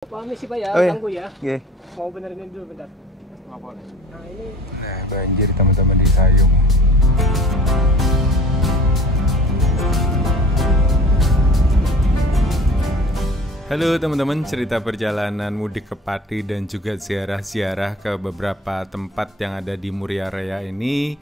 Permisi Pak ya, Oh iya. ganggu ya. Oke. Mau benerin dulu bentar. Nggak boleh. Nah ini. Nah, banjir teman-teman di Sayung. Halo teman-teman, cerita perjalanan mudik ke Pati dan juga ziarah-ziarah ke beberapa tempat yang ada di Muria Raya ini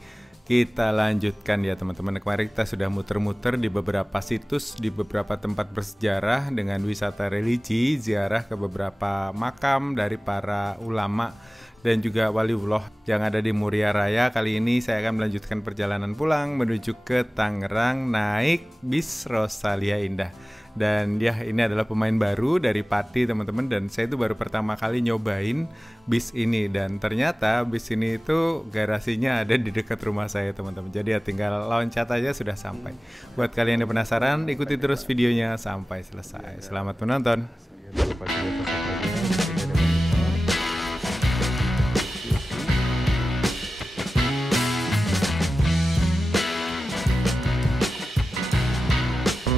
kita lanjutkan ya teman-teman. Kemarin kita sudah muter-muter di beberapa situs, di beberapa tempat bersejarah dengan wisata religi, ziarah ke beberapa makam dari para ulama dan juga waliullah yang ada di Muria Raya. Kali ini saya akan melanjutkan perjalanan pulang menuju ke Tangerang naik bis Rosalia Indah. Dan ya, ini adalah pemain baru dari Pati teman-teman, dan saya itu baru pertama kali nyobain bis ini, dan ternyata bis ini itu garasinya ada di dekat rumah saya teman-teman. Jadi ya tinggal loncat aja sudah sampai. Buat kalian yang penasaran, ikuti terus videonya sampai selesai. Selamat menonton.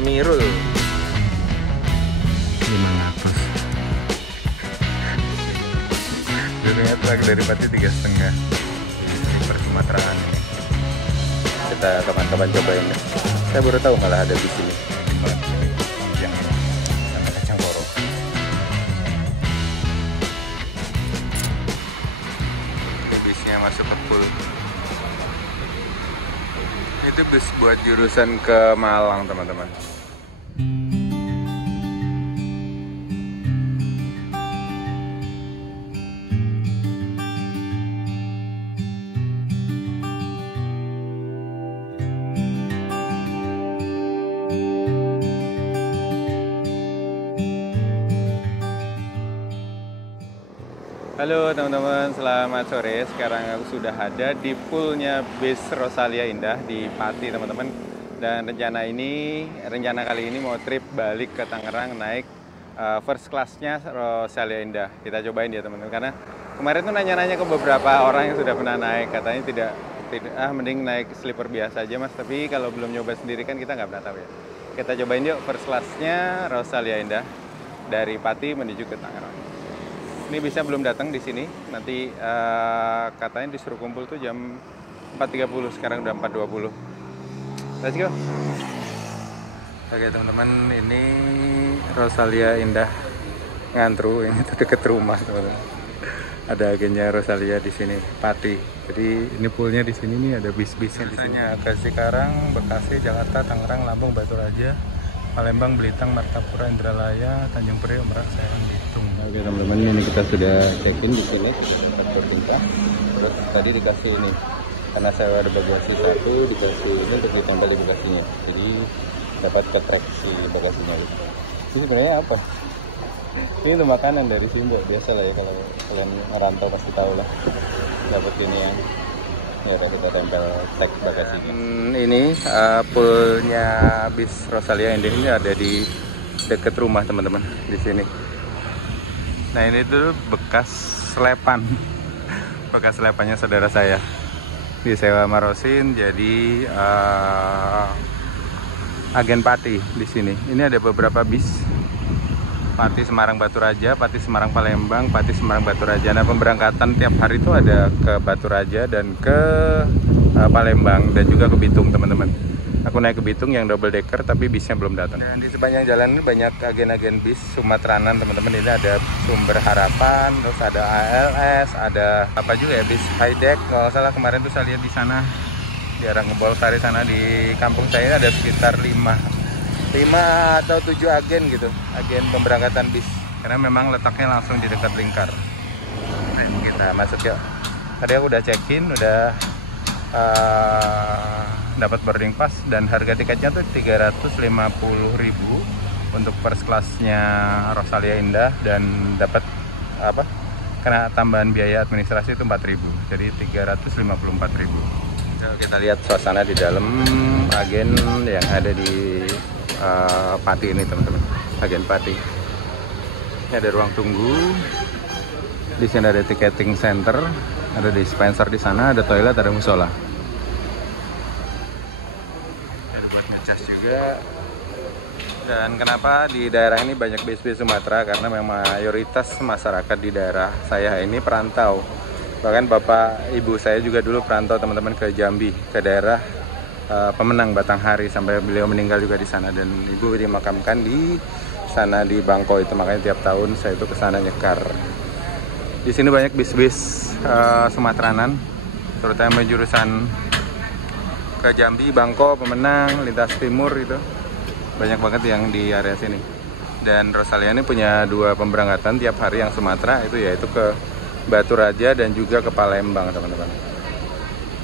Mirul 500. Dulunya truk dari Pati 3,5 di Persumateraan ini. Kita kapan-kapan cobain ya. Saya baru tahu malah ada di sini. Ya, sama kacang koro. Ini bisnya masuk ke full. Itu bis buat jurusan ke Malang teman-teman. Halo teman-teman, selamat sore. Sekarang aku sudah ada di poolnya bis Rosalia Indah di Pati teman-teman. Dan rencana kali ini mau trip balik ke Tangerang naik first class-nya Rosalia Indah. Kita cobain ya teman-teman, karena kemarin tuh nanya-nanya ke beberapa orang yang sudah pernah naik. Katanya tidak mending naik sleeper biasa aja mas. Tapi kalau belum nyoba sendiri kan kita nggak pernah tahu ya. Kita cobain yuk first class-nya Rosalia Indah dari Pati menuju ke Tangerang. Ini bisa belum datang di sini, nanti katanya disuruh kumpul tuh jam 4.30, sekarang udah 4.20. Let's go. Oke teman-teman, ini Rosalia Indah Ngantru, ini tuh deket rumah teman-teman. Ada agennya Rosalia di sini, Pati. Jadi ini poolnya di sini nih, ada bis-bisnya di sini. Ke Cikarang, Bekasi, Jakarta, Tangerang, Lampung, Baturaja, Palembang, Belitung, Martapura, Indralaya, Tanjung Priok, Merak, Serang, Bitung. Oke teman-teman, ini kita sudah check-in di sini, faktor tingkah. Terus tadi dikasih ini, karena saya ada bagasi satu, dikasih ini untuk ditempel di bagasinya. Jadi dapat ke track si bagasinya. Ini sebenarnya apa? Ini untuk makanan dari Simbo, biasa lah ya, kalau kalian ngerantau pasti tahu lah. Dapat ini ya udah kita tempel tag bagasi. Ini poolnya bis Rosalia Indah ini ada di dekat rumah teman-teman di sini. Nah ini tuh bekas selepan, bekas selepannya saudara saya. Disewa Marosin jadi agen Pati di sini. Ini ada beberapa bis. Pati Semarang Baturaja, Pati Semarang Palembang, Pati Semarang Baturaja. Nah pemberangkatan tiap hari itu ada ke Baturaja dan ke Palembang dan juga ke Bitung teman-teman. Aku naik ke Bitung yang double decker tapi bisnya belum datang. Dan di sepanjang jalan ini banyak agen-agen bis Sumateranan teman-teman. Ini ada Sumber Harapan, terus ada ALS, ada apa juga ya, bis High Deck. Kalau salah kemarin tuh saya lihat di sana di arah Ngebolsari sana di kampung saya ada sekitar 5 atau 7 agen gitu, agen pemberangkatan bis, karena memang letaknya langsung di dekat Lingkar. Nah, kita masuk yuk. Tadi aku udah check-in, udah dapat boarding pass dan harga tiketnya tuh 350.000 untuk first class-nya Rosalia Indah, dan dapat apa? Kena tambahan biaya administrasi itu 4.000, jadi 354.000. Kita lihat suasana di dalam agen yang ada di Pati ini teman-teman, agen Pati. Ini ada ruang tunggu, di sini ada ticketing center, ada dispenser di sana, ada toilet, ada musola. Ada buat ngecas juga. Dan kenapa di daerah ini banyak bis-bis Sumatera? Karena memang mayoritas masyarakat di daerah saya ini perantau. Bahkan bapak ibu saya juga dulu perantau teman-teman ke Jambi, ke daerah Pemenang Batanghari, sampai beliau meninggal juga di sana, dan ibu dimakamkan di sana di Bangko itu. Makanya tiap tahun saya itu ke sana nyekar. Di sini banyak bis-bis Sumateranan, terutama jurusan ke Jambi, Bangko, Pemenang, lintas timur itu. Banyak banget yang di area sini. Dan Rosalia ini punya 2 pemberangkatan tiap hari yang Sumatera, itu yaitu ke Batu Raja dan juga ke Palembang, teman-teman.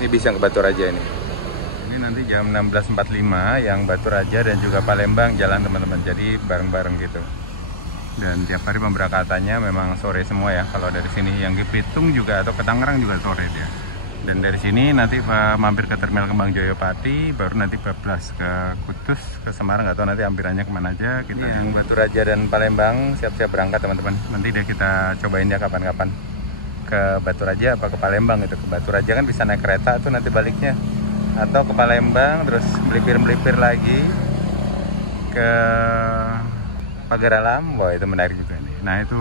Ini bis yang ke Batu Raja ini. Ini nanti jam 16.45 yang Batu Raja dan juga Palembang jalan, teman-teman. Jadi bareng-bareng gitu. Dan tiap hari pemberangkatannya memang sore semua ya. Kalau dari sini yang di Pitung juga atau ke Tangerang juga sore dia. Dan dari sini nanti mampir ke Terminal Kembang Joyopati, baru nanti bablas ke Kudus, ke Semarang, nggak tahu nanti ampirannya kemana aja. Kita yang Batu Raja dan Palembang siap-siap berangkat, teman-teman. Nanti deh kita cobain ya kapan-kapan ke Batu Raja apa ke Palembang itu. Ke Batu Raja kan bisa naik kereta tuh nanti baliknya, atau ke Palembang terus melipir-melipir lagi ke Pagar Alam. Wah, itu menarik juga nih. Nah, itu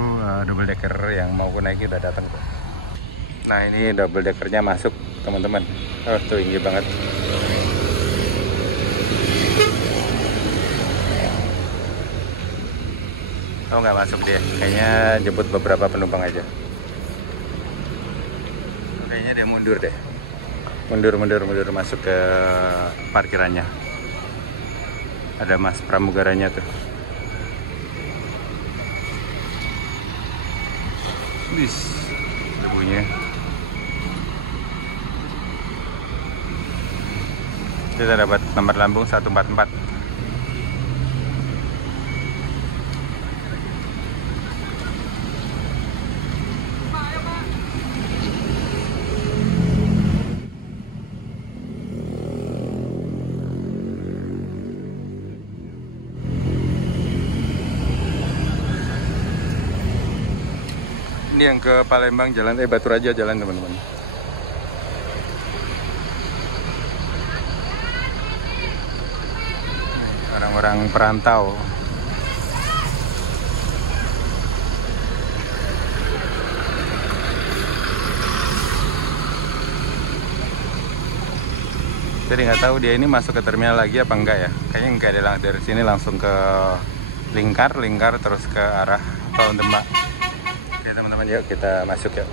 double decker yang mau aku naik udah datang kok. Nah, ini double deckernya masuk, teman-teman. Oh, tuh tinggi banget. Oh, nggak masuk dia. Kayaknya jemput beberapa penumpang aja. Oh, kayaknya dia mundur deh. Mundur masuk ke parkirannya. Ada Mas Pramugaranya tuh. Bis, debunya. Kita dapat nomor lambung 144. Ini yang ke Palembang jalan, Batu Raja jalan, teman-teman. Orang-orang perantau. Jadi nggak tahu dia ini masuk ke terminal lagi apa enggak ya. Kayaknya enggak, dari sini langsung ke lingkar terus ke arah Tol Demak. Oke teman-teman, yuk kita masuk yuk.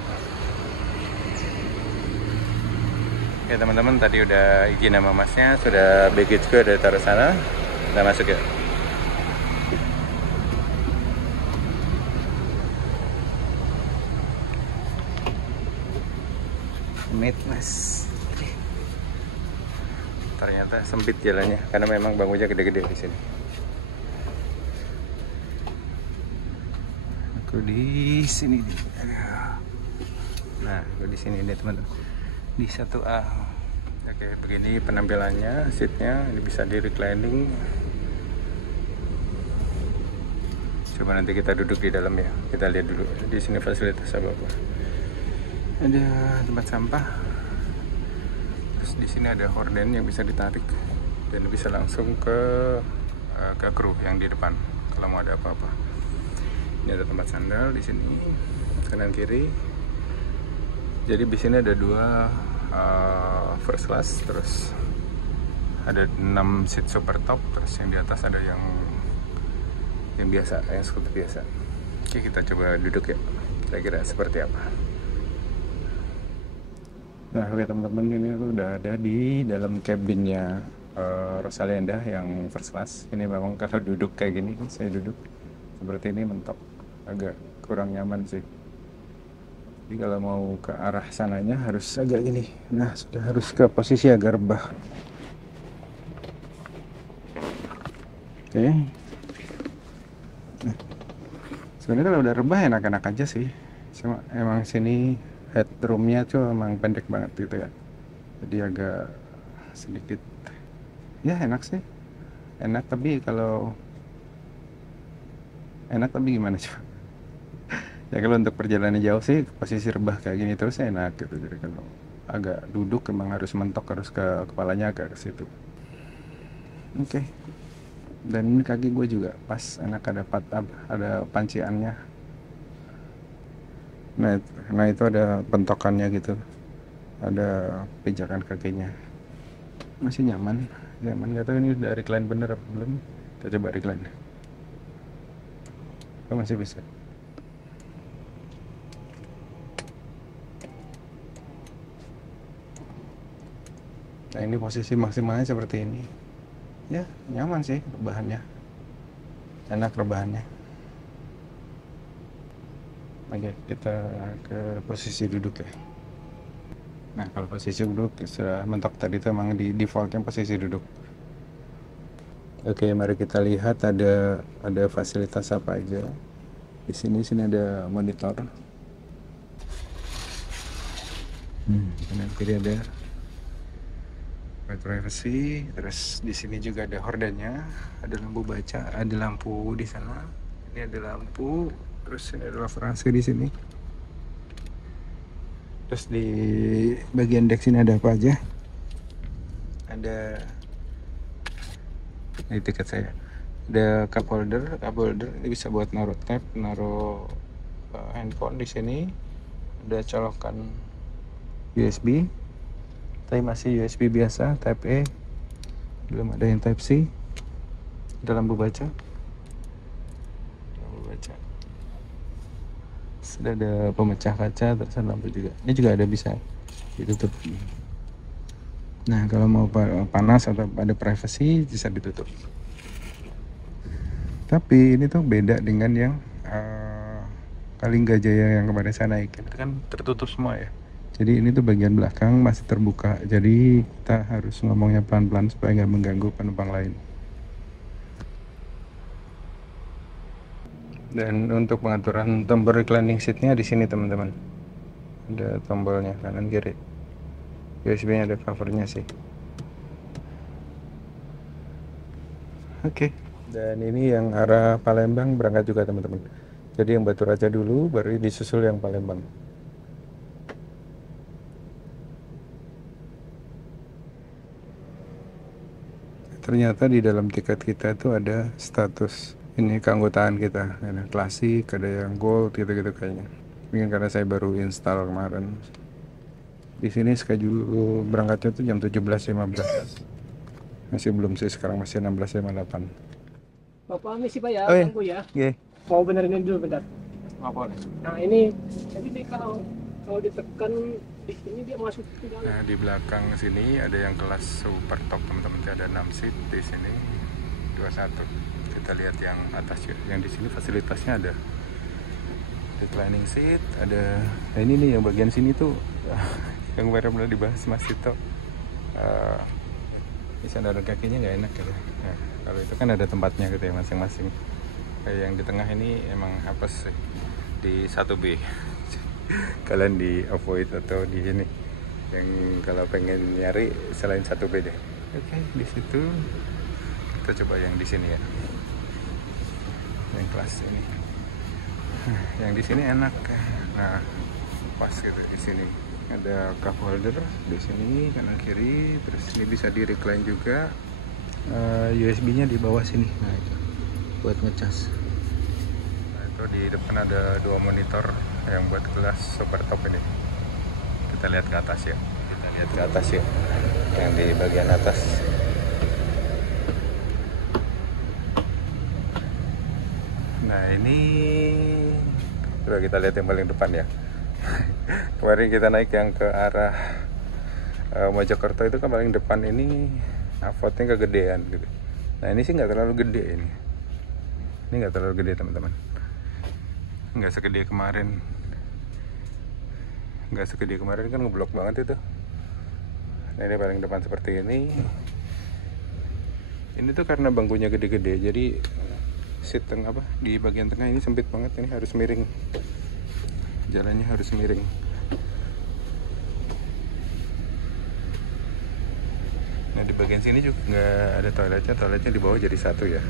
Oke teman-teman, tadi udah izin sama masnya, sudah baggage gue udah taruh sana. Kita masuk ya. Mas. Ternyata sempit jalannya karena memang bangkunya gede-gede di sini. Aku di sini nih. Nah, aku di sini deh teman-teman. Di 1A. Oke, begini penampilannya, seatnya ini bisa di reclining. Coba nanti kita duduk di dalam ya. Kita lihat dulu di sini fasilitas apa. Ada tempat sampah. Terus di sini ada horden yang bisa ditarik dan bisa langsung ke kru yang di depan kalau mau ada apa-apa. Ini ada tempat sandal di sini, kanan kiri. Jadi di sini ada 2 first class, terus ada 6 seat super top, terus yang di atas ada yang biasa, yang skuter biasa. Oke, kita coba duduk ya, kira-kira seperti apa. Nah, oke teman-teman, ini aku udah ada di dalam cabinnya Rosalia Indah yang first class. Ini memang kalau duduk kayak gini, saya duduk seperti ini mentok, agak kurang nyaman sih. Jadi kalau mau ke arah sananya harus agak gini. Nah, sudah harus ke posisi agak rebah. Oke. Nah, sebenarnya kalau udah rebah enak-enak aja sih. Cuma emang sini headroomnya tuh emang pendek banget gitu ya. Jadi agak sedikit, ya enak sih. Enak tapi gimana coba? Ya kalau untuk perjalanan jauh sih posisi rebah kayak gini terus enak gitu. Jadi kalau agak duduk emang harus mentok, harus ke kepalanya agak ke situ. Oke. Dan ini kaki gue juga pas enak, ada ada panciannya. Nah itu ada pentokannya gitu, ada pijakan kakinya, masih nyaman. Nggak tahu ini udah recline bener apa belum, kita coba recline. Oh, masih bisa. Nah ini posisi maksimalnya seperti ini ya, nyaman sih rebahannya, enak rebahannya. Oke, kita ke posisi duduk ya. Nah kalau posisi duduk sudah mentok tadi itu emang di defaultnya posisi duduk. Oke, mari kita lihat ada fasilitas apa aja di sini. Ada monitor. Kanan kiri ada privacy. Terus di sini juga ada hordanya, ada lampu baca, ada lampu di sana. Ini ada lampu. Terus ini ada referensi di sini. Terus di bagian deck sini ada apa aja? Ada ini tiket saya. Ada cup holder ini bisa buat naruh tab, naruh handphone di sini. Ada colokan USB. Tapi masih USB biasa, Type A. Belum ada yang Type C. Ada lampu baca. Sudah ada pemecah kaca, terus ada lampu juga. Ini juga ada bisa ditutup. Nah kalau mau panas atau ada privacy bisa ditutup. Tapi ini tuh beda dengan yang Kalinggajaya yang kemarin saya naikin. Itu kan tertutup semua ya. Jadi ini tuh bagian belakang masih terbuka. Jadi kita harus ngomongnya pelan-pelan supaya nggak mengganggu penumpang lain. Dan untuk pengaturan tombol reclining seatnya di sini teman-teman, ada tombolnya kanan kiri. USB-nya ada covernya sih. Oke. Dan ini yang arah Palembang berangkat juga teman-teman. Jadi yang Batu Raja dulu, baru disusul yang Palembang. Ternyata di dalam tiket kita itu ada status ini keanggotaan kita, ada klasik, ada yang gold gitu-gitu kayaknya. Mungkin karena saya baru install kemarin. Di sini schedule berangkatnya tuh jam 17.15. Masih belum sih, sekarang masih 16.58. Bapak misi Pak ya, Oh, iya. ganggu ya. Yeah. Mau benerin ini dulu bentar. Nggak boleh. Nah ini, jadi nih kalau ditekan di sini dia masuk ke dalam. Nah di belakang sini ada yang kelas super top teman-teman, ada 6 seat di sini, 21. Kita lihat yang atas ya. Yang di sini fasilitasnya ada reclining seat, ada ini nih yang bagian sini tuh yang kemarin udah dibahas Mas Tito. Bisa naruh kakinya nggak enak gitu. Nah, kalau itu kan ada tempatnya gitu ya masing-masing. Kayak yang di tengah ini emang apa sih di 1B. Kalian di avoid atau di ini yang kalau pengen nyari selain 1B deh. Oke, di situ kita coba yang di sini ya. Yang kelas ini. Yang di sini enak. Nah, pas gitu di sini. Ada cup holder di sini kanan kiri, terus ini bisa di recline juga. USB-nya di bawah sini. Nah, itu buat ngecas. Nah, itu di depan ada 2 monitor yang buat kelas super top ini. Kita lihat ke atas ya. Yang di bagian atas. Nah, ini coba kita lihat yang paling depan ya. Kemarin kita naik yang ke arah Mojokerto itu kan paling depan ini avotnya kegedean gitu. Nah ini sih nggak terlalu gede ini. Ini nggak terlalu gede teman-teman. Nggak segede kemarin. Kan ngeblok banget itu. Nah ini paling depan seperti ini. Ini tuh karena bangkunya gede-gede, jadi seat di bagian tengah ini sempit banget. Ini harus miring. Jalannya harus miring. Nah di bagian sini juga nggak ada toiletnya di bawah jadi satu ya.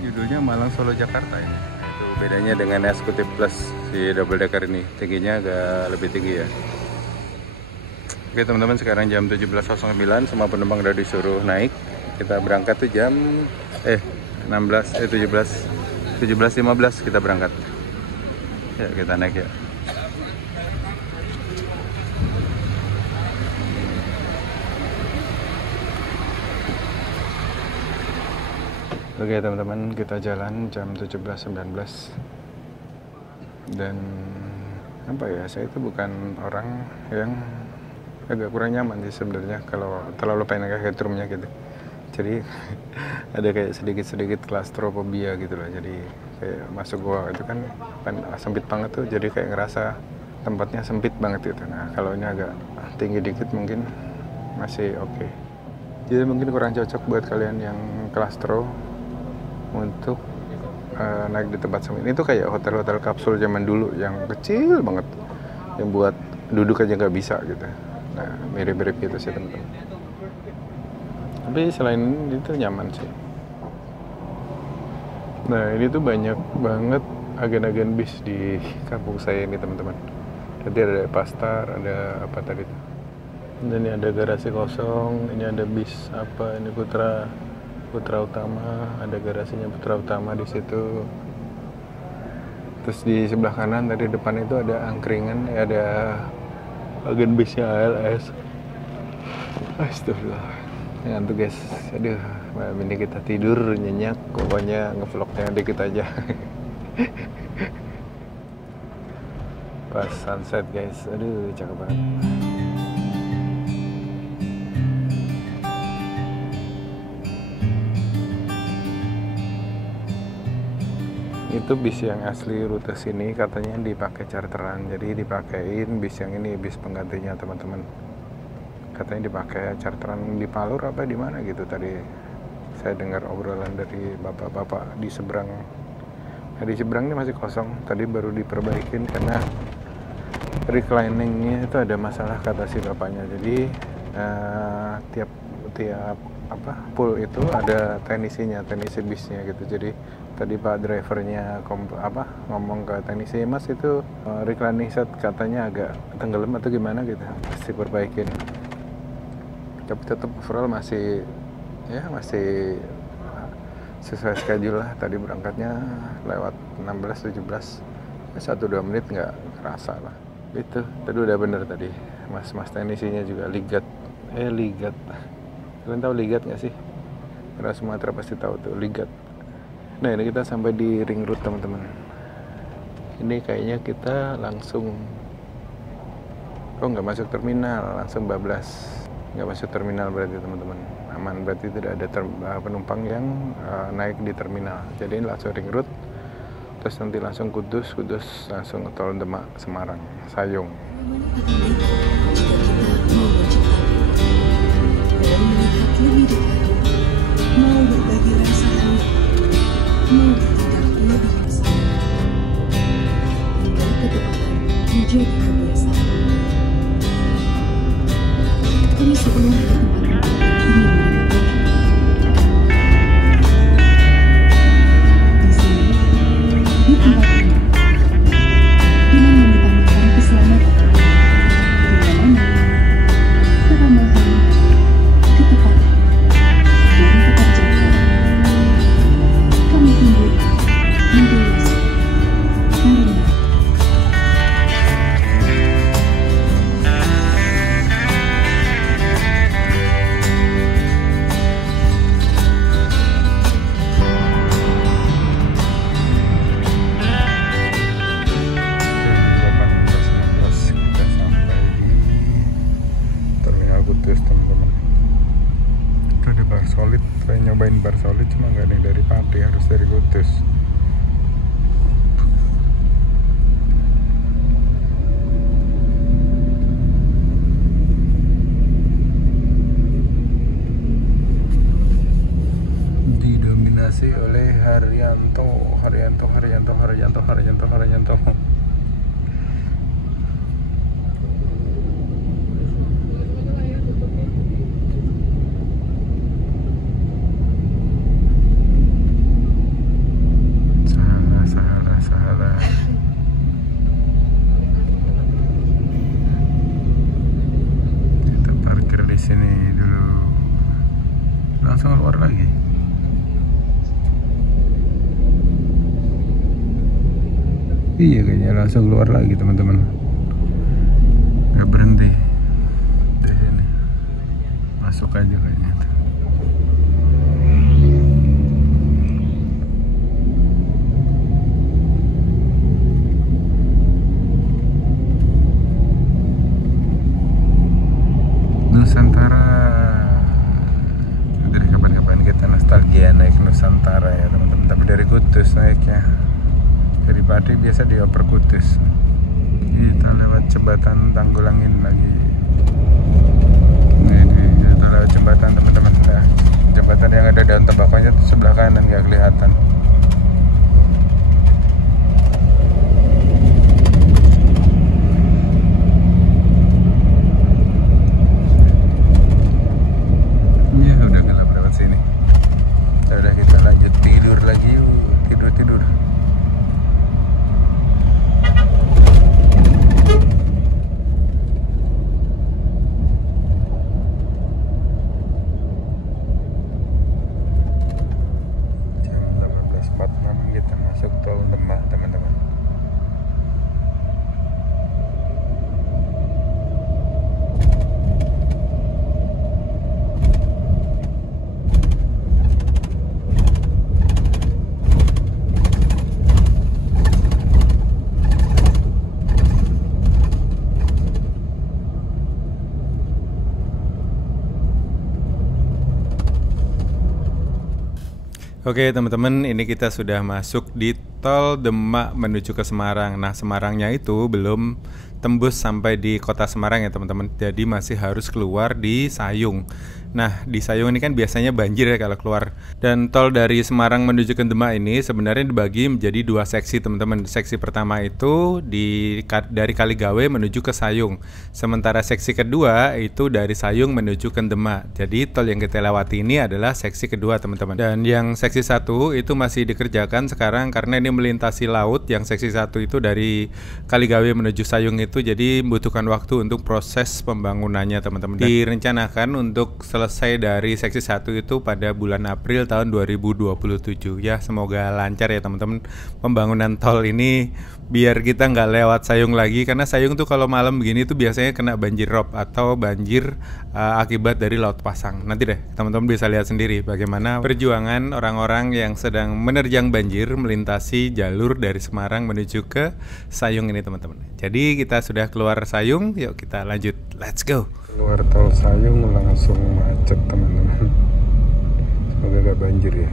judulnya Malang Solo Jakarta ini. Itu bedanya dengan Eksekutif Plus si double decker ini, tingginya agak lebih tinggi ya. Oke teman-teman, sekarang jam 17.09, semua penumpang udah disuruh naik. Kita berangkat tuh jam 17.15 kita berangkat. Ya kita naik ya. Oke teman-teman, kita jalan jam 17.19. Dan apa ya, saya itu bukan orang yang agak kurang nyaman sih sebenarnya kalau terlalu pengen kayak headroomnya gitu. Jadi ada kayak sedikit-sedikit klaustrofobia gitu loh. Jadi kayak masuk gua itu kan sempit banget tuh, jadi kayak ngerasa tempatnya sempit banget gitu. Nah kalau ini agak tinggi dikit mungkin masih oke. Jadi mungkin kurang cocok buat kalian yang klaustro untuk naik di tempat sempit. Itu kayak hotel-hotel kapsul zaman dulu yang kecil banget, yang buat duduk aja nggak bisa gitu. Nah mirip-mirip gitu sih teman-teman. Tapi selain itu nyaman sih. Nah ini tuh banyak banget agen-agen bis di kampung saya ini teman-teman. Tadi ada Pastar, ada apa tadi tuh? Dan ini ada garasi kosong, ini ada bis apa ini Putra Utama, ada garasinya Putra Utama di situ. Terus di sebelah kanan tadi depan itu ada angkringan, ada agen bisnya ALS. Astagfirullah, ngantuk guys. Aduh, malam ini kita tidur nyenyak, pokoknya ngevlognya dikit aja. Pas sunset guys, aduh cakep banget. Itu bis yang asli rute sini katanya dipakai charteran, jadi dipakein bis yang ini, bis penggantinya teman-teman. Katanya dipakai charteran di Palur apa di mana gitu tadi. Saya dengar obrolan dari bapak-bapak di seberang. Nah, di seberang ini masih kosong, tadi baru diperbaikin karena recliningnya itu ada masalah kata si bapaknya. Jadi tiap pool itu ada teknisi bisnya gitu. Jadi tadi Pak drivernya ngomong ke teknisi, Mas itu reclining set katanya agak tenggelam atau gimana gitu, pasti perbaikin. Tapi tetap overall masih sesuai schedule lah. Tadi berangkatnya lewat 16-17, 1-2 menit nggak kerasa lah. Itu tadi udah bener tadi. Mas teknisinya juga ligat. Kalian tahu ligat nggak sih? Karena Sumatera pasti tahu tuh ligat. Nah ini kita sampai di ring road teman-teman. Ini kayaknya kita langsung nggak masuk terminal, langsung bablas. Nggak masuk terminal berarti teman-teman. Aman, berarti tidak ada penumpang yang naik di terminal. Jadi ini langsung ring road. Terus nanti langsung Kudus langsung ke tol Demak Semarang Sayung. Lebih dekat, mau berbagi rasa mau bertindak lebih besar, hingga kedekatan menjadi kebiasaan. Ini sebelum ke tempat ingin di sini, di tempat ini, dengan mengutamakan keselamatan, kenyamanan, keramahan, ketepatan, dan keterjangkauan. Kami tunggu di dewasa karena Solid, saya nyobain bar solid cuma nggak ada yang dari Pati, harus dari Kudus. Didominasi oleh Haryanto. Iya kayaknya langsung keluar lagi teman-teman. Gak berhenti di sini. Masuk aja kayaknya. Nusantara. Dari kapan-kapan kita nostalgia naik Nusantara ya teman-teman. Tapi dari Kudus naiknya. Dari Pati biasa dioper Kudus. Kita lewat jembatan Tanggulangin lagi. Ini kita lewat jembatan teman-teman. Nah, jembatan yang ada daun tembakonya tuh sebelah kanan nggak kelihatan. Ya udah gelap lewat sini. Ya udah kita lanjut tidur lagi yuk. Tidur. Kita masuk tol Demak teman-teman. Oke teman-teman, ini kita sudah masuk di tol Demak menuju ke Semarang. Nah Semarangnya itu belum tembus sampai di kota Semarang ya teman-teman. Jadi masih harus keluar di Sayung. Nah di Sayung ini kan biasanya banjir ya kalau keluar. Dan tol dari Semarang menuju ke Demak ini sebenarnya dibagi menjadi dua seksi teman-teman. Seksi pertama itu dari Kaligawe menuju ke Sayung. Sementara seksi kedua itu dari Sayung menuju ke Demak. Jadi tol yang kita lewati ini adalah seksi kedua teman-teman. Dan yang seksi satu itu masih dikerjakan sekarang karena ini melintasi laut. Yang seksi satu itu dari Kaligawe menuju Sayung itu jadi membutuhkan waktu untuk proses pembangunannya teman-teman. Direncanakan untuk selesai dari seksi 1 itu pada bulan April tahun 2027 ya. Semoga lancar ya teman-teman pembangunan tol ini, biar kita nggak lewat Sayung lagi, karena Sayung tuh kalau malam begini tuh biasanya kena banjir rob atau banjir akibat dari laut pasang. Nanti deh teman-teman bisa lihat sendiri bagaimana perjuangan orang-orang yang sedang menerjang banjir melintasi jalur dari Semarang menuju ke Sayung ini teman-teman. Jadi kita sudah keluar Sayung, yuk kita lanjut, let's go. Keluar tol Sayung langsung macet teman-teman. Semoga gak banjir ya.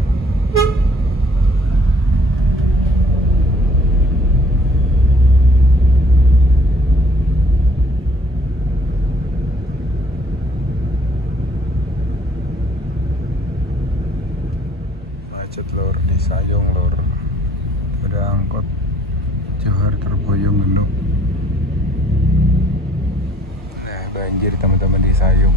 Macet lor di Sayung lor. Ada angkot Johar terboyong genuk. Nah banjir teman-teman di Sayung.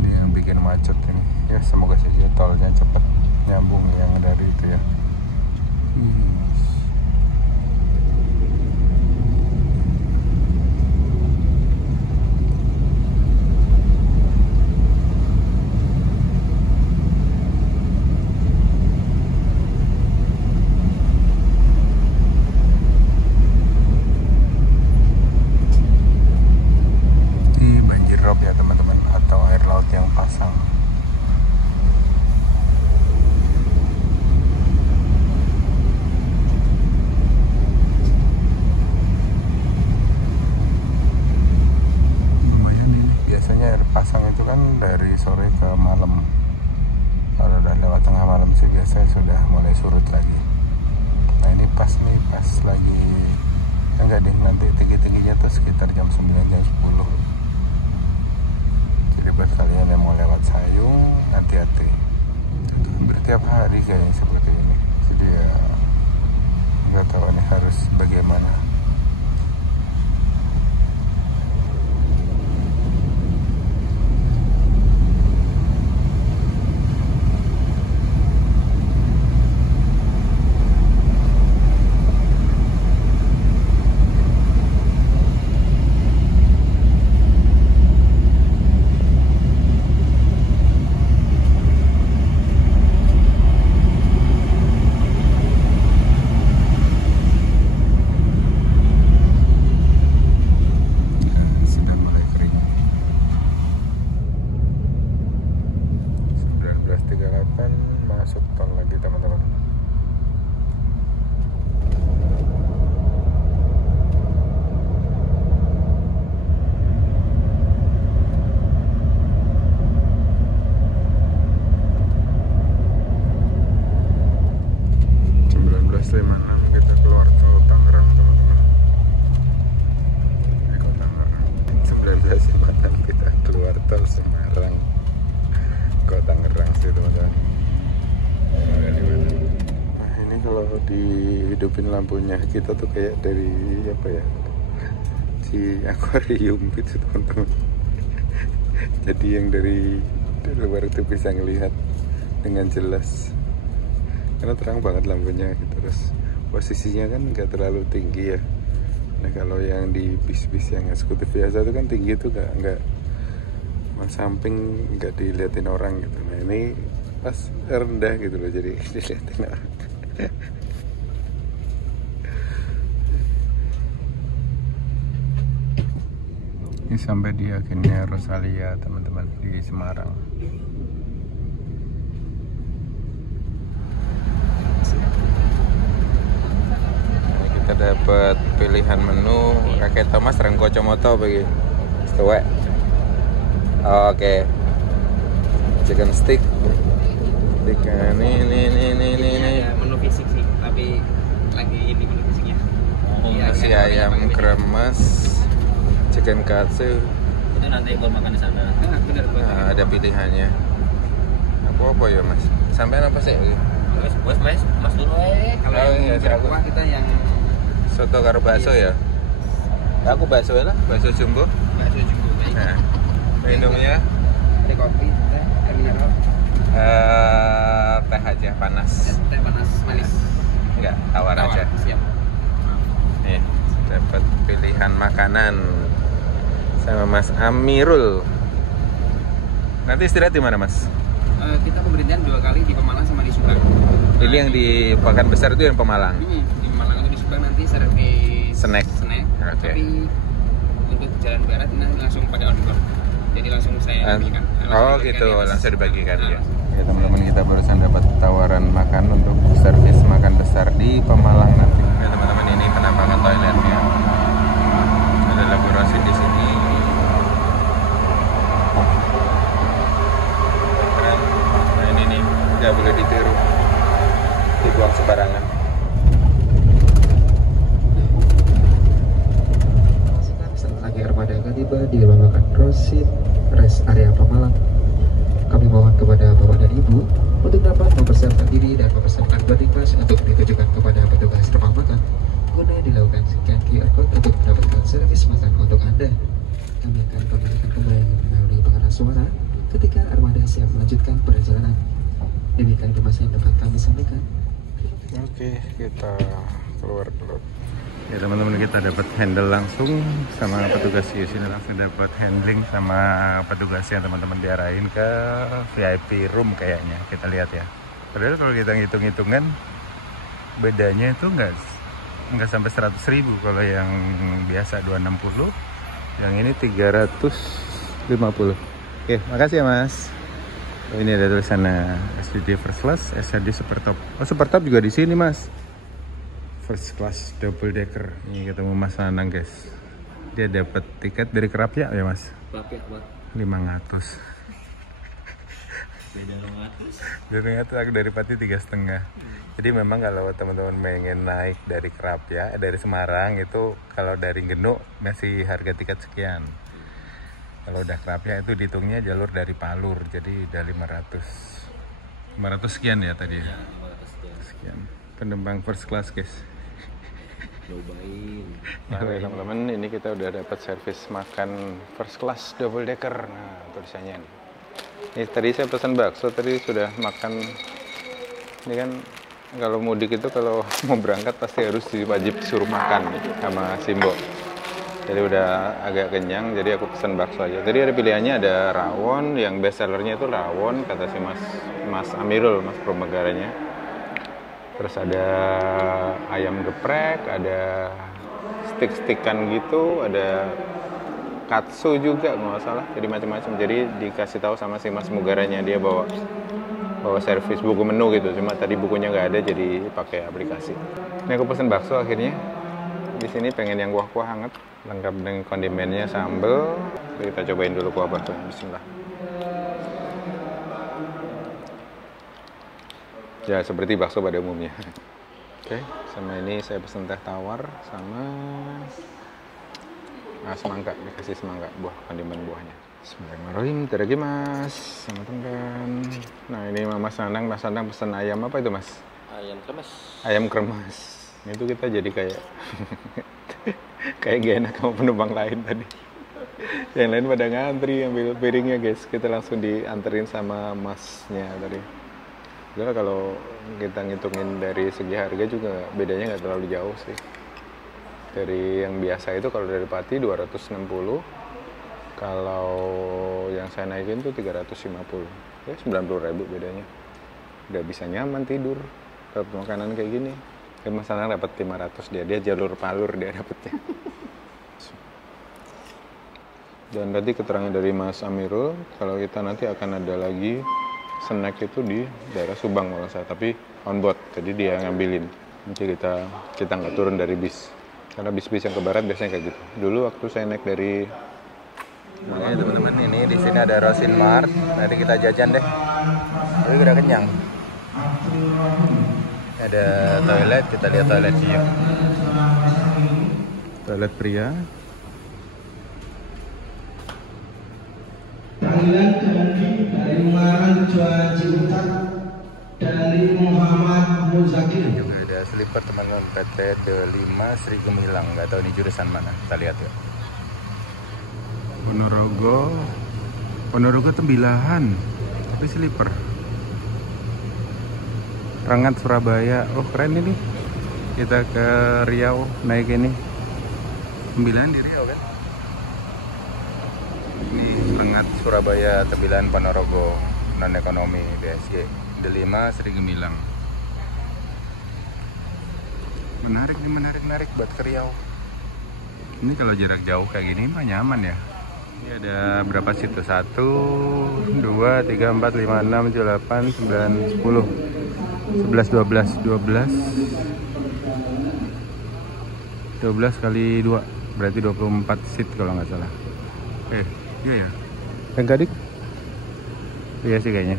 Ini yang bikin macet ini. Ya semoga saja tolnya cepat nyambung yang dari itu ya. Ya teman-teman, atau air laut yang pasang. Lumayan ini. Biasanya air pasang itu kan dari sore ke malam. Kalau udah lewat tengah malam sih biasanya sudah mulai surut lagi. Nah ini pas nih, pas lagi enggak deh, nanti tinggi-tingginya tuh sekitar jam 9 jam 10. Jadi buat kalian yang mau lewat Sayung, hati-hati. Hampir tiap hari kayaknya seperti ini. Jadi ya nggak tahu nih harus bagaimana. Sekarang kita keluar tol Tangerang teman-teman. Ini kota Tangerang. 19 jembatan kita keluar tol Semarang. Kota Tangerang sih teman-teman. Nah ini kalau dihidupin lampunya kita tuh kayak dari apa ya? Si akuarium gitu teman-teman. Jadi yang dari luar itu bisa ngelihat dengan jelas karena terang banget lampunya gitu. Terus posisinya kan nggak terlalu tinggi ya. Nah kalau yang di bis-bis yang eksekutif biasa itu kan tinggi tuh nggak samping nggak diliatin orang gitu. Nah ini pas rendah gitu loh jadi diliatin orang. Ini sampai di akhirnya Rosalia teman-teman di Semarang. Ini kita dapat pilihan menu Rakyat Thomas Rengko Comoto bagi Stewek. Oke. Chicken stick. Ini. Menu fisik sih, tapi lagi ini menu fisiknya. Nasi ayam kremes. Chicken katsu Itu nanti kalau makan di sana. Benar. nah, ada pilihannya apa ya mas? Sampai apa sih? Mas dulu kalau Oh, iya, yang aku. kuah kita yang Soto karo bakso ya? Aku bakso lah, bakso jumbo. bakso jumbo baik. Nah, minumnya Ada kopi, teh, air mineral, teh aja panas. teh panas manis. Enggak, tawar aja. Siap. Nih, dapat pilihan makanan sama Mas Amirul. Nanti istirahat di mana mas? Kita pemberhentian 2 kali di Pemalang sama di Subang. Ini yang di Pakan Besar itu yang Pemalang. Di Pemalang atau di Subang nanti servis Snack. Oke. Oke. Tapi untuk jalan barat ini langsung pakai on board. Jadi langsung saya belikan. Oh gitu, langsung dibagikan ya. Ya teman-teman, kita barusan dapat tawaran makan untuk servis makan besar di Pemalang nanti. Ya teman-teman, ini penampakan toiletnya. Ada laborasi di sini. Keren. Nah ini nih, nggak boleh ditiru, dibuang sembarangan. Saat lagi armada akan tiba di ruang makan Rosit Rest Area Pemalang. Kami mohon kepada Bapak dan Ibu untuk dapat mempersiapkan diri dan mempersiapkan boarding pass untuk ditujukan kepada petugas rumah makan guna dilakukan scan QR code untuk mendapatkan servis makan untuk Anda. Kami akan kembalikan kembali melalui pengeras suara ketika armada siap melanjutkan perjalanan. Demikian informasi yang dapat kami sampaikan. Oke, kita keluar dulu. Ya teman-teman, kita dapat handle langsung sama petugas di sini, langsung dapat handling sama petugasnya teman-teman, diarahin ke VIP room kayaknya. Kita lihat ya. Padahal kalau kita ngitung-hitungan bedanya itu nggak sampai 100.000 kalau yang biasa 260, yang ini 350. Oke, makasih ya mas. Oh, ini ada tulisannya SDD First Class, SRD Super Top. Oh, Super Top juga di sini mas. First Class Double Decker. Ini ketemu Mas Nanang guys. Dia dapat tiket dari Kerapia ya mas. Kerapia Pak. 500. Beda 500. Dari aku dari Pati 3,5. Jadi memang kalau teman-teman pengen naik dari Kerapia, dari Semarang itu kalau dari Genuk masih harga tiket sekian. Kalau udah Kerapia itu dihitungnya jalur dari Palur, jadi udah 500 sekian ya tadi ya. 500 Sekian. Penumpang first class guys. Cobain. Nah, teman-teman, ini kita udah dapat servis makan first class double decker. Nah, tulisannya ini. Ini tadi saya pesan bakso, tadi sudah makan. Ini kan kalau mudik itu kalau mau berangkat pasti harus wajib suruh makan nih sama Simbo. Jadi udah agak kenyang, jadi aku pesan bakso aja. Tadi ada pilihannya, ada rawon, yang best sellernya itu rawon, kata si Mas Amirul, Mas Promegaranya. Terus ada ayam geprek, ada stick-stickan gitu, ada katsu juga nggak salah, jadi macam-macam. Jadi dikasih tahu sama si Mas Mugaranya, dia bawa servis buku menu gitu. Cuma tadi bukunya nggak ada, jadi pakai aplikasi. Ini aku pesen bakso akhirnya. Di sini pengen yang kuah-kuah hangat, lengkap dengan kondimennya, sambal. Kita cobain dulu kuah bakso. Bismillah. Ya seperti bakso pada umumnya. Oke, Sama ini saya pesen teh tawar sama semangka, dikasih semangka buah, kandiman buahnya. Bismillahirrahmanirrahim, tergimas sama teman. Nah ini Mas Anang pesen ayam apa itu Mas? Ayam kremes. Ayam kremes. Itu kita jadi kayak kayak gak enak sama penumpang lain tadi. Yang lain pada ngantri ambil piringnya guys, kita langsung dianterin sama masnya tadi. Padahal kalau kita ngitungin dari segi harga juga bedanya nggak terlalu jauh sih. Dari yang biasa itu kalau dari Pati 260, kalau yang saya naikin tuh 350. Ya 90.000 bedanya. Udah bisa nyaman tidur dapat makanan kayak gini. Dan Mas Anang dapat 500 dia jalur palur dia dapetnya. Dan tadi keterangan dari Mas Amirul kalau kita nanti akan ada lagi snack itu di daerah Subang kalau saya, tapi on board, jadi dia ngambilin. Nanti kita nggak turun dari bis, karena bis-bis yang ke barat biasanya kayak gitu. Dulu waktu saya naik dari, makanya teman-teman ini di sini ada Rosin Mart, nanti kita jajan deh. Tapi udah kenyang. Ada toilet, kita lihat toilet sih. Toilet pria. Panggilan Kemendikbud dari Ungaran Jawa Ciutat dari Muhammad Muzakir. Juga ada sleeper teman-teman, PT D5 Sri Gemilang, nggak tahu ini jurusan mana, kita lihat ya. Ponorogo Tembilahan, tapi sleeper. Rengat Surabaya, oh keren ini. Kita ke Riau naik ini. Tembilahan di Riau kan? Ini Rengat Surabaya Tembilahan Ponorogo non ekonomi BSG D5 Sri Gemilang. Menarik buat ke Riau. Ini kalau jarak jauh kayak gini mah nyaman ya. Ini ada berapa situ? 1, 2, 3, 4, 5, 6, 7, 8, 9, 10, 11, 12 kali 2 berarti 24 seat kalau nggak salah. Iya ya. Yang iya sih kayaknya.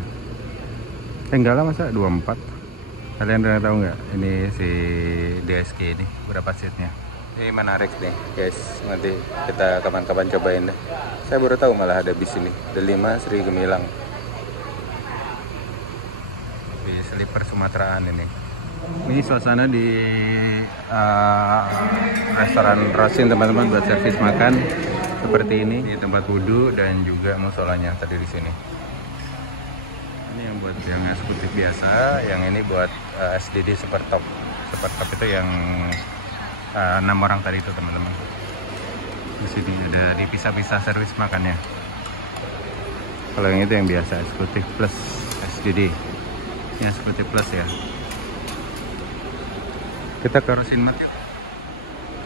Enggak lah masa 24. Kalian udah tahu nggak ini si DSG ini berapa seatnya? Ini menarik nih guys, nanti kita kapan-kapan cobain deh. Saya baru tahu malah ada bis ini, D5 Sri Gemilang. Bis sleeper Sumateraan ini. Ini suasana di restoran Rosin teman-teman buat servis makan seperti ini, di tempat wudhu dan juga musolanya tadi di sini. Ini yang buat yang eksekutif biasa, yang ini buat SDD super top. Super top itu yang 6 orang tadi itu teman-teman. Di sini udah dipisah-pisah servis makannya. Kalau yang itu yang biasa eksekutif plus SDD. Ini eksekutif plus ya. Kita ke Rosin Mart yuk.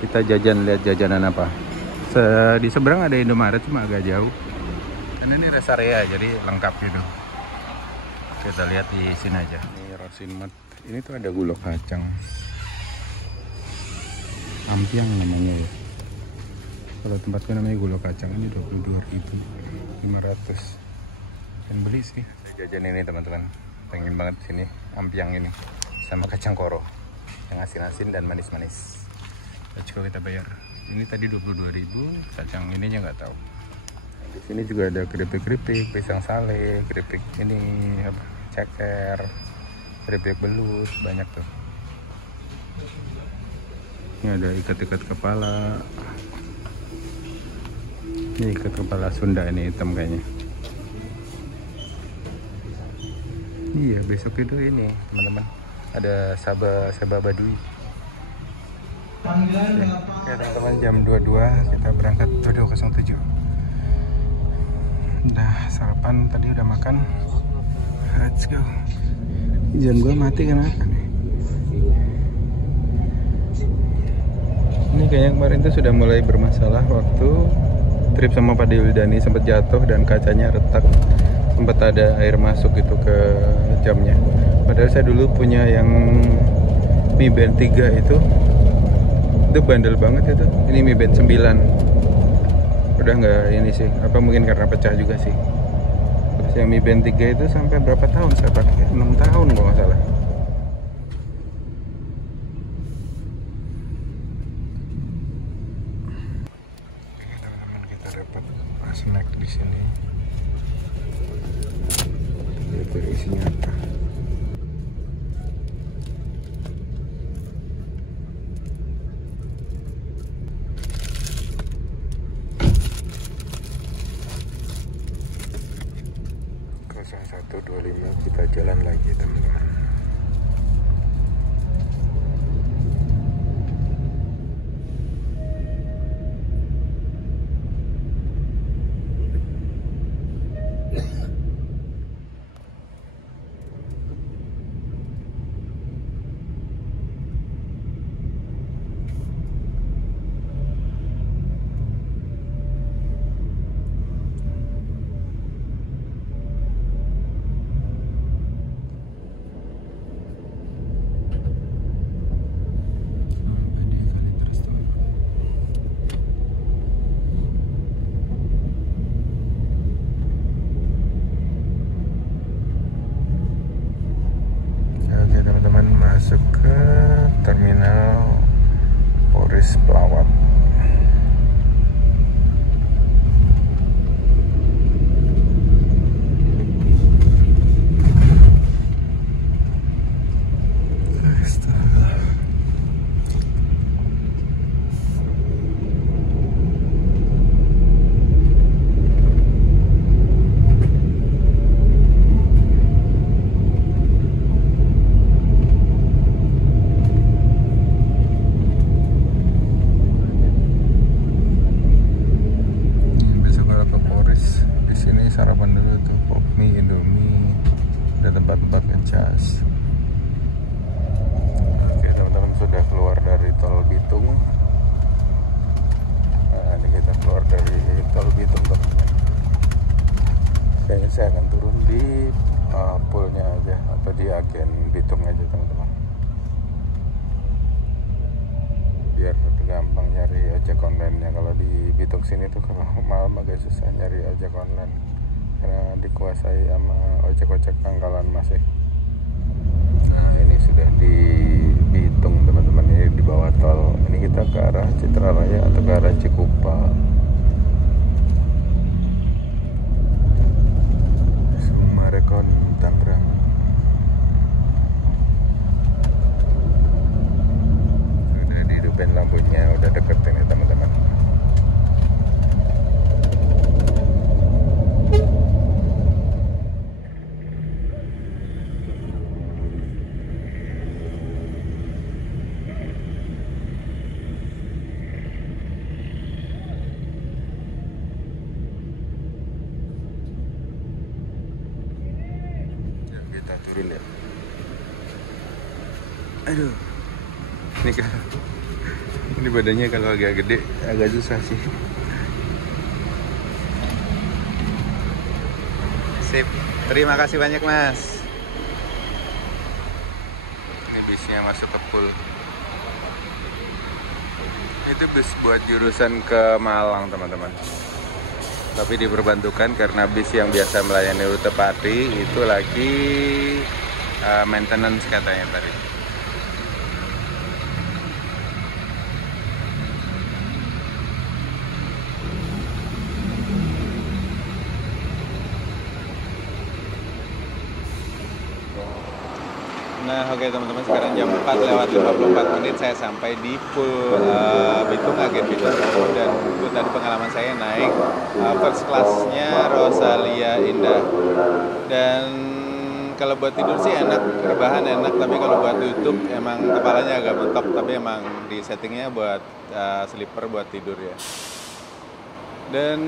Kita jajan, lihat jajanan apa. Di seberang ada Indomaret cuma agak jauh. Karena ini rest area jadi lengkap gitu. Kita lihat di sini aja. Ini Rosin Mart. Ini tuh ada gulok kacang. Ampiang namanya ya. Kalau tempatku namanya gulok kacang, ini 22.500. Dan beli sih. Jajan ini teman-teman. Pengen banget sini ampiang ini sama kacang koro. Yang asin-asin dan manis-manis. Coba kita bayar. Ini tadi 22.000, kacang ininya nggak tahu. Di sini juga ada keripik-keripik, pisang sale, keripik ini apa? Ceker, keripik belut, banyak tuh. Ini ada ikat-ikat kepala. Ini ikat kepala Sunda, ini hitam kayaknya. Iya, besok itu ini teman-teman. Ada Sabah Baduy. Oke teman-teman, jam 22 kita berangkat 22.07. Udah sarapan tadi, udah makan. Let's go. Jam gua mati kenapa nih? Ini kayaknya kemarin tuh sudah mulai bermasalah waktu trip sama Pak Dildani, sempat jatuh dan kacanya retak. Sempat ada air masuk gitu ke jamnya. Padahal saya dulu punya yang Mi Band 3 itu bandel banget itu. Ini Mi Band 9 udah nggak ini sih, apa mungkin karena pecah juga sih. Terus yang Mi Band 3 itu sampai berapa tahun saya pakai? 6 tahun kalau nggak salah. dapat snack di sini. Lihat isinya apa. Ke 125 kita jalan lagi teman-teman. Oke teman-teman, masuk ke terminal Polres Pelawat. Sarapan dulu tuh, pop mie, indomie, ada tempat-tempat ngecas. Oke teman-teman, sudah keluar dari tol Bitung. Nah, ini kita keluar dari tol Bitung teman-teman. Kayaknya saya akan turun di poolnya aja atau di agen Bitung aja teman-teman, biar gampang nyari ojek online-nya. Kalau di Bitung sini tuh kalau malam agak susah nyari ojek online karena dikuasai sama ojek-ojek pangkalan masih. Nah ini sudah di Bitung teman-teman, ini di bawah tol. Ini kita ke arah Citralaya atau ke arah Cikupa. Sumarekon, Tangerang. Sudah dihidupin lampunya, udah deket ini teman-teman. Kita turun ya. Aduh, ini badannya kalau agak gede agak susah sih. Sip, terima kasih banyak mas. Ini bisnya masuk ke pool. Itu bis buat jurusan ke Malang teman-teman, tapi diperbantukan karena bis yang biasa melayani rute Pati itu lagi maintenance katanya tadi. Nah oke teman-teman, sekarang jam 4:54 saya sampai di pool Bitung, agen Bitung. Dan itu tadi pengalaman saya naik first class-nya Rosalia Indah. Dan kalau buat tidur sih enak, rebahan enak, tapi kalau buat duduk emang kepalanya agak mentok. Tapi emang di settingnya buat sleeper buat tidur ya. Dan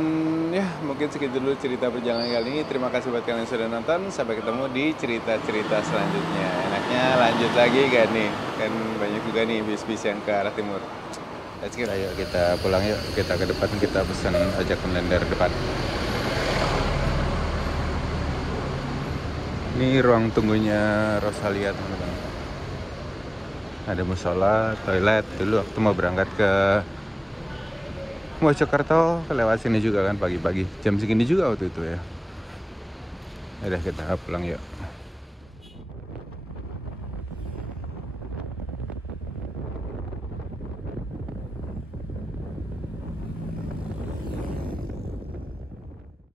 ya mungkin segitu dulu cerita perjalanan kali ini. Terima kasih buat kalian yang sudah nonton. Sampai ketemu di cerita-cerita selanjutnya. Enaknya lanjut lagi kan nih, kan banyak juga nih bis-bis yang ke arah timur. Let's go. Ayo kita pulang yuk, kita ke depan, kita pesan ojek online dari depan. Ini ruang tunggunya Rosalia teman-teman. Ada musola, toilet. Dulu waktu mau berangkat ke Mojokerto lewat sini juga kan pagi-pagi. Jam segini juga waktu itu ya. Udah kita pulang yuk.